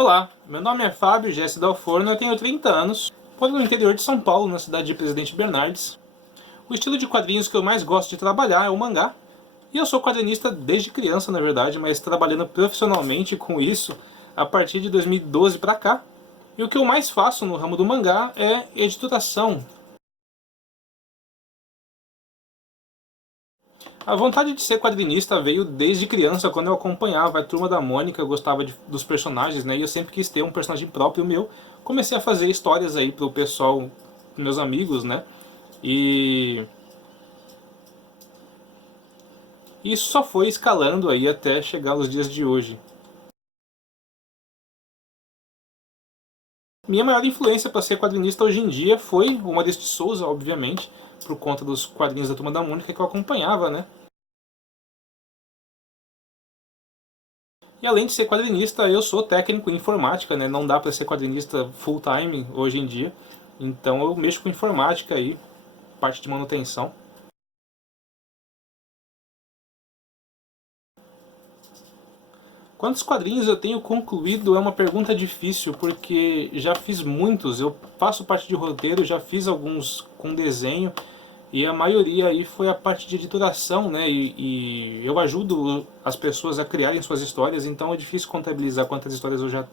Olá, meu nome é Fábio Jesse Dalforno, eu tenho 30 anos, moro no interior de São Paulo, na cidade de Presidente Bernardes. O estilo de quadrinhos que eu mais gosto de trabalhar é o mangá, e eu sou quadrinista desde criança, na verdade, mas trabalhando profissionalmente com isso a partir de 2012 pra cá. E o que eu mais faço no ramo do mangá é editoração. A vontade de ser quadrinista veio desde criança, quando eu acompanhava a Turma da Mônica, eu gostava dos personagens, né? E eu sempre quis ter um personagem próprio meu. Comecei a fazer histórias aí pro pessoal, meus amigos, né? E isso só foi escalando aí até chegar aos dias de hoje. Minha maior influência para ser quadrinista hoje em dia foi o Maurício de Souza, obviamente, por conta dos quadrinhos da Turma da Mônica que eu acompanhava, né? E além de ser quadrinista, eu sou técnico em informática, né? Não dá para ser quadrinista full time hoje em dia. Então eu mexo com informática aí, parte de manutenção. Quantos quadrinhos eu tenho concluído é uma pergunta difícil, porque já fiz muitos. Eu faço parte de roteiro, já fiz alguns com desenho, e a maioria aí foi a parte de editoração, né? E eu ajudo as pessoas a criarem suas histórias, então é difícil contabilizar quantas histórias eu já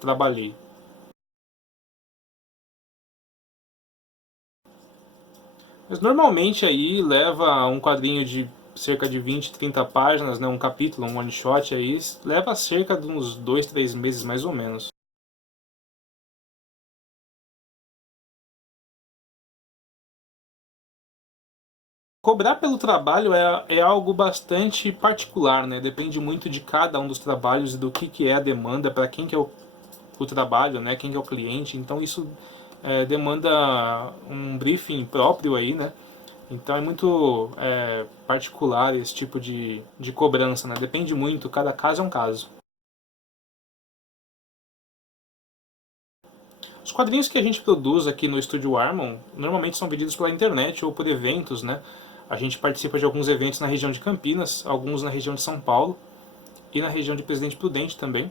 trabalhei. Mas normalmente aí leva um quadrinho de cerca de 20, 30 páginas, né, um capítulo, um one shot aí, leva cerca de uns 2, 3 meses mais ou menos. Cobrar pelo trabalho é algo bastante particular, né? Depende muito de cada um dos trabalhos e do que é a demanda, para quem que é o trabalho, né? Quem que é o cliente. Então isso demanda um briefing próprio aí, né? Então é muito particular esse tipo de cobrança, né? Depende muito, cada caso é um caso. Os quadrinhos que a gente produz aqui no Estúdio Armon normalmente são vendidos pela internet ou por eventos, né? A gente participa de alguns eventos na região de Campinas, alguns na região de São Paulo e na região de Presidente Prudente também.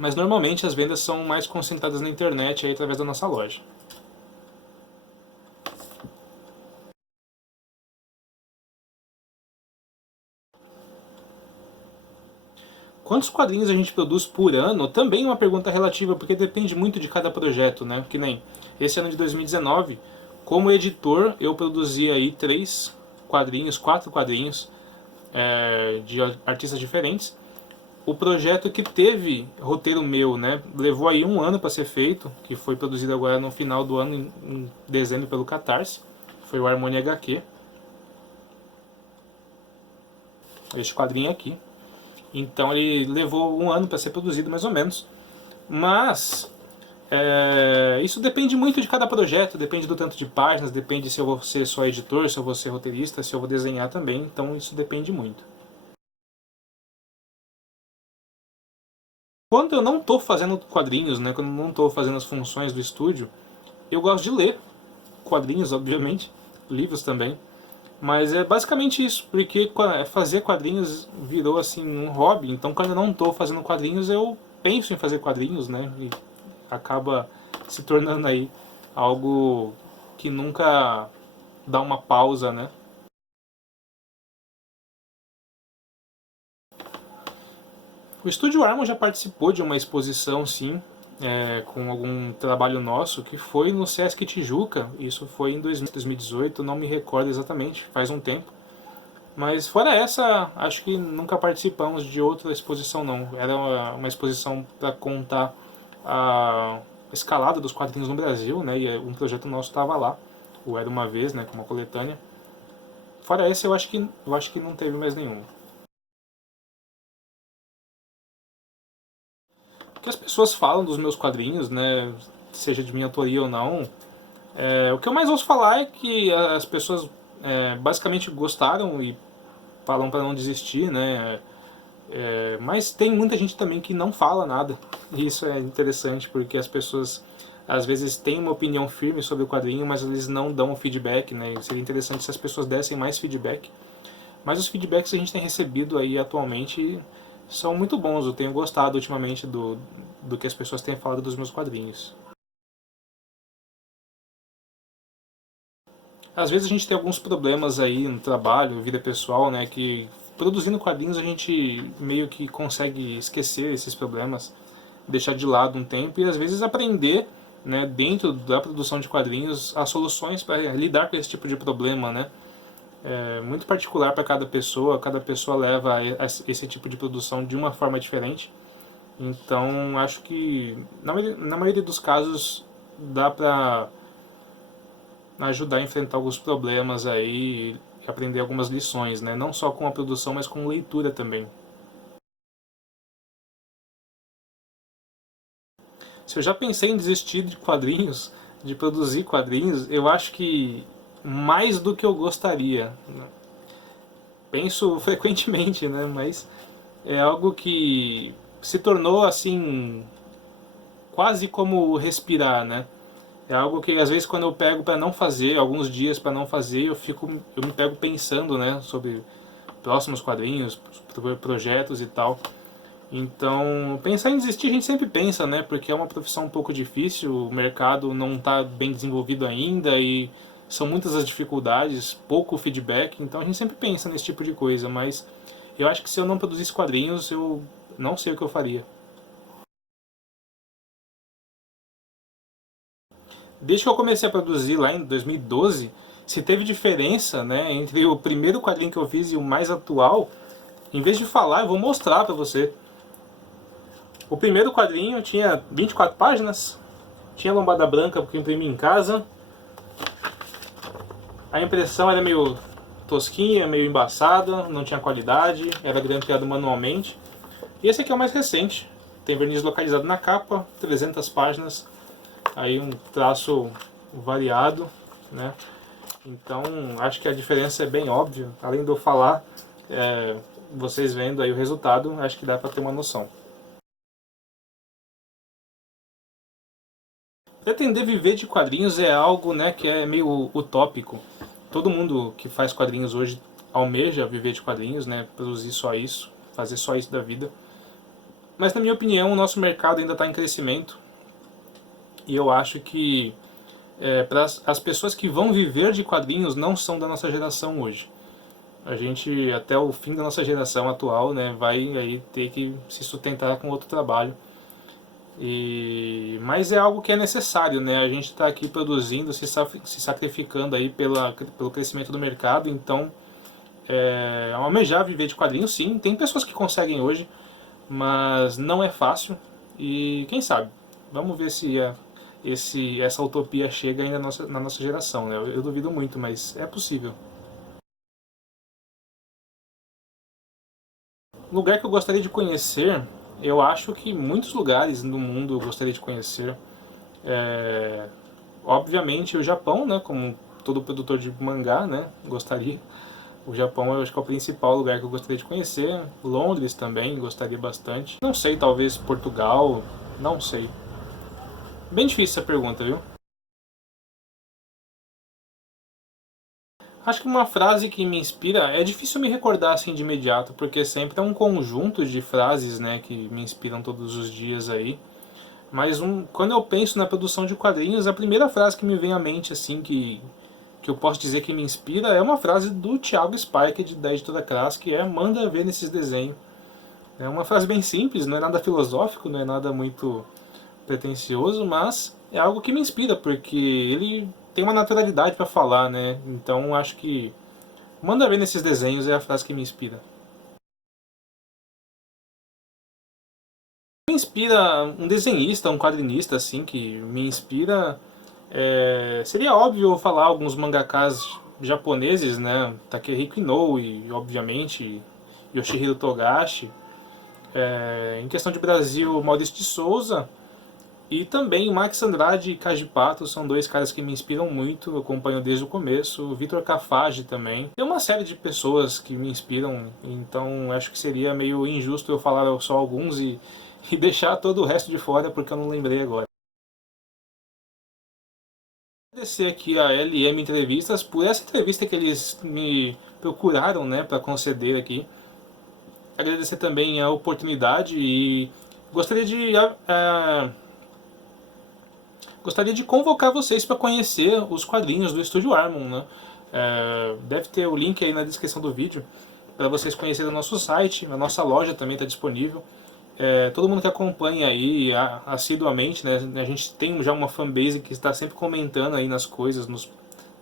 Mas normalmente as vendas são mais concentradas na internet aí, através da nossa loja. Quantos quadrinhos a gente produz por ano? Também é uma pergunta relativa, porque depende muito de cada projeto, né? Que nem esse ano de 2019, como editor, eu produzi aí 3 quadrinhos, 4 quadrinhos de artistas diferentes. O projeto que teve roteiro meu, né, levou aí um ano para ser feito, que foi produzido agora no final do ano, em dezembro, pelo Catarse. Foi o Harmonia HQ. Este quadrinho aqui. Então ele levou um ano para ser produzido, mais ou menos. Mas isso depende muito de cada projeto, depende do tanto de páginas, depende se eu vou ser só editor, se eu vou ser roteirista, se eu vou desenhar também. Então isso depende muito. Quando eu não estou fazendo quadrinhos, né, quando eu não estou fazendo as funções do estúdio, eu gosto de ler quadrinhos, obviamente, livros também. Mas é basicamente isso, porque fazer quadrinhos virou assim um hobby. Então quando eu não estou fazendo quadrinhos, eu penso em fazer quadrinhos, né? E acaba se tornando aí algo que nunca dá uma pausa, né? O Estúdio Armor já participou de uma exposição, sim, com algum trabalho nosso, que foi no Sesc Tijuca. Isso foi em 2018, não me recordo exatamente, faz um tempo. Mas fora essa, acho que nunca participamos de outra exposição não. Era uma exposição para contar a escalada dos quadrinhos no Brasil, né? E um projeto nosso estava lá, o Era Uma Vez, né? Com uma coletânea. Fora essa, eu acho que não teve mais nenhum. O que as pessoas falam dos meus quadrinhos, né? Seja de minha autoria ou não, o que eu mais ouço falar é que as pessoas basicamente gostaram e falam para não desistir, né? Mas tem muita gente também que não fala nada. E isso é interessante, porque as pessoas às vezes têm uma opinião firme sobre o quadrinho, mas eles não dão o feedback, né? Seria interessante se as pessoas dessem mais feedback. Mas os feedbacks que a gente tem recebido aí atualmente são muito bons. Eu tenho gostado ultimamente do que as pessoas têm falado dos meus quadrinhos. Às vezes a gente tem alguns problemas aí no trabalho, vida pessoal, né, que produzindo quadrinhos a gente meio que consegue esquecer esses problemas, deixar de lado um tempo e às vezes aprender, né, dentro da produção de quadrinhos as soluções para lidar com esse tipo de problema, né. É muito particular para cada pessoa leva esse tipo de produção de uma forma diferente. Então acho que na maioria dos casos dá para ajudar a enfrentar alguns problemas aí e aprender algumas lições, né? Não só com a produção, mas com leitura também. Se eu já pensei em desistir de quadrinhos, de produzir quadrinhos, eu acho que mais do que eu gostaria. Penso frequentemente, né? Mas é algo que se tornou assim quase como respirar, né? É algo que às vezes quando eu pego para não fazer, alguns dias para não fazer, eu me pego pensando, né, sobre próximos quadrinhos, projetos e tal. Então, pensar em desistir a gente sempre pensa, né? Porque é uma profissão um pouco difícil, o mercado não está bem desenvolvido ainda e são muitas as dificuldades, pouco feedback, então a gente sempre pensa nesse tipo de coisa, mas eu acho que se eu não produzisse quadrinhos, eu não sei o que eu faria. Desde que eu comecei a produzir lá em 2012, se teve diferença, né, entre o primeiro quadrinho que eu fiz e o mais atual, em vez de falar, eu vou mostrar para você. O primeiro quadrinho tinha 24 páginas, tinha lombada branca porque eu imprimi em casa, a impressão era meio tosquinha, meio embaçada, não tinha qualidade, era grampeado manualmente. E esse aqui é o mais recente, tem verniz localizado na capa, 300 páginas, aí um traço variado, né? Então acho que a diferença é bem óbvia, além de eu falar, vocês vendo aí o resultado, acho que dá para ter uma noção. Pretender viver de quadrinhos é algo, né, que é meio utópico. Todo mundo que faz quadrinhos hoje almeja viver de quadrinhos, né, produzir só isso, fazer só isso da vida. Mas na minha opinião, o nosso mercado ainda está em crescimento e eu acho que para as pessoas que vão viver de quadrinhos não são da nossa geração hoje. A gente até o fim da nossa geração atual, né, vai aí ter que se sustentar com outro trabalho. Mas é algo que é necessário, né? A gente está aqui produzindo, se sacrificando aí pelo crescimento do mercado, então almejar viver de quadrinhos, sim, tem pessoas que conseguem hoje, mas não é fácil e quem sabe, vamos ver se essa utopia chega ainda na nossa geração, né? Eu duvido muito, mas é possível. Lugar que eu gostaria de conhecer, eu acho que muitos lugares no mundo eu gostaria de conhecer. É, obviamente o Japão, né, como todo produtor de mangá, né, gostaria. O Japão eu acho que é o principal lugar que eu gostaria de conhecer. Londres também gostaria bastante. Não sei, talvez Portugal, não sei. Bem difícil essa pergunta, viu? Acho que uma frase que me inspira, é difícil me recordar assim de imediato, porque sempre é um conjunto de frases, né, que me inspiram todos os dias aí. Mas quando eu penso na produção de quadrinhos, a primeira frase que me vem à mente, assim, que eu posso dizer que me inspira, é uma frase do Thiago Spike, da Editora Crass, que é "manda ver nesses desenhos". É uma frase bem simples, não é nada filosófico, não é nada muito pretensioso, mas é algo que me inspira, porque ele tem uma naturalidade para falar, né? Então acho que "manda ver nesses desenhos" é a frase que me inspira. Me inspira um desenhista, um quadrinista, assim, que me inspira. Seria óbvio eu falar alguns mangakas japoneses, né? Takehiko Inoue, obviamente, Yoshihiro Togashi. Em questão de Brasil, Maurício de Souza. E também Max Andrade e Kaji Pato são dois caras que me inspiram muito, eu acompanho desde o começo. Vitor Cafage também. Tem uma série de pessoas que me inspiram, então acho que seria meio injusto eu falar só alguns e deixar todo o resto de fora porque eu não lembrei agora. Agradecer aqui a LM Entrevistas por essa entrevista que eles me procuraram, né, para conceder aqui. agradecer também a oportunidade e gostaria de convocar vocês para conhecer os quadrinhos do Estúdio Armon, né? Deve ter o link aí na descrição do vídeo para vocês conhecerem o nosso site, a nossa loja também está disponível. Todo mundo que acompanha aí assiduamente, né? A gente tem já uma fanbase que está sempre comentando aí nas coisas,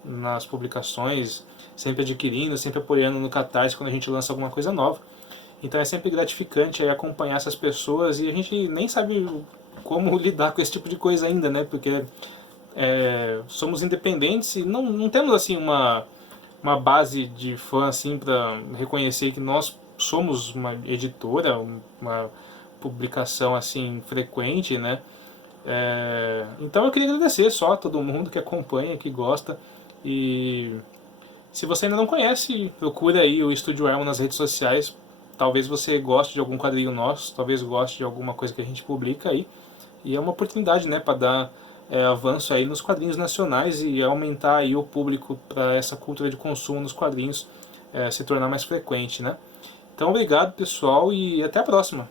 nas publicações, sempre adquirindo, sempre apoiando no Catarse quando a gente lança alguma coisa nova. Então é sempre gratificante aí acompanhar essas pessoas e a gente nem sabe como lidar com esse tipo de coisa ainda, né? Porque somos independentes e não temos assim uma base de fã assim para reconhecer que nós somos uma editora, uma publicação assim frequente, né? Então eu queria agradecer só a todo mundo que acompanha, que gosta, e se você ainda não conhece, procure aí o Estúdio Armon nas redes sociais. Talvez você goste de algum quadrinho nosso, talvez goste de alguma coisa que a gente publica aí. E é uma oportunidade, né, para dar avanço aí nos quadrinhos nacionais e aumentar aí o público para essa cultura de consumo nos quadrinhos se tornar mais frequente, né? Então obrigado, pessoal, e até a próxima!